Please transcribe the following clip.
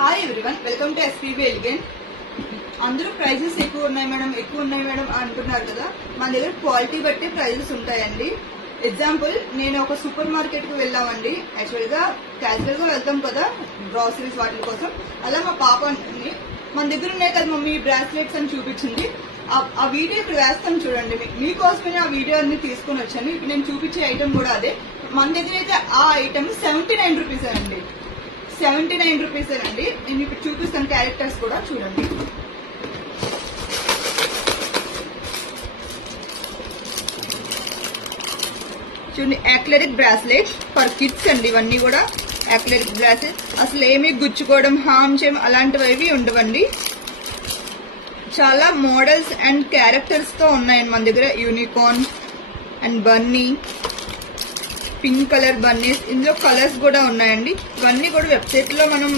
Hi everyone, welcome to SPB elegant. అందరూ prices ఎక్కువ ఉన్నాయి మేడం అంటున్నారు కదా. మన దగ్గర క్వాలిటీ బట్టి ప్రైజెస్ ఉంటాయండి. ఎగ్జాంపుల్, నేను ఒక సూపర్ మార్కెట్ కు వెళ్ళామండి. యాక్చువల్ గా క్యాజువల్ గా వెళ్తాం కదా గ్రాసరీస్ వాటి కోసం. అలా మా పాప మన దగ్గర ఉన్నాయి కదా మమ్మీ బ్రాస్లెట్స్ అని చూపించింది. ఆ వీడియో ఇక్కడ వేస్తాను చూడండి. మీకోసమే ఆ వీడియో అన్ని తీసుకుని వచ్చాను. ఇప్పుడు నేను చూపించే ఐటమ్ కూడా అదే. మన దగ్గర అయితే ఆ ఐటమ్ 79 రూపీస్ అండి. 79 రూపీస్ అండి. నేను ఇప్పుడు చూపిస్తాను క్యారెక్టర్స్ కూడా చూడండి. చూడండి, యాక్లెరిక్ బ్రాస్లెట్ ఫర్ కిడ్స్ అండి. ఇవన్నీ కూడా యాక్లెరిక్ బ్రాస్లెట్. అసలు ఏమి గుచ్చుకోవడం, హామ్ చేయడం అలాంటివి ఉండవండి. చాలా మోడల్స్ అండ్ క్యారెక్టర్స్ తో ఉన్నాయండి మన దగ్గర. Unicorn and Bunny, pink colour Bunny's, ఇందులో కలర్స్ కూడా ఉన్నాయండి. ఇవన్నీ కూడా వెబ్సైట్ లో మనం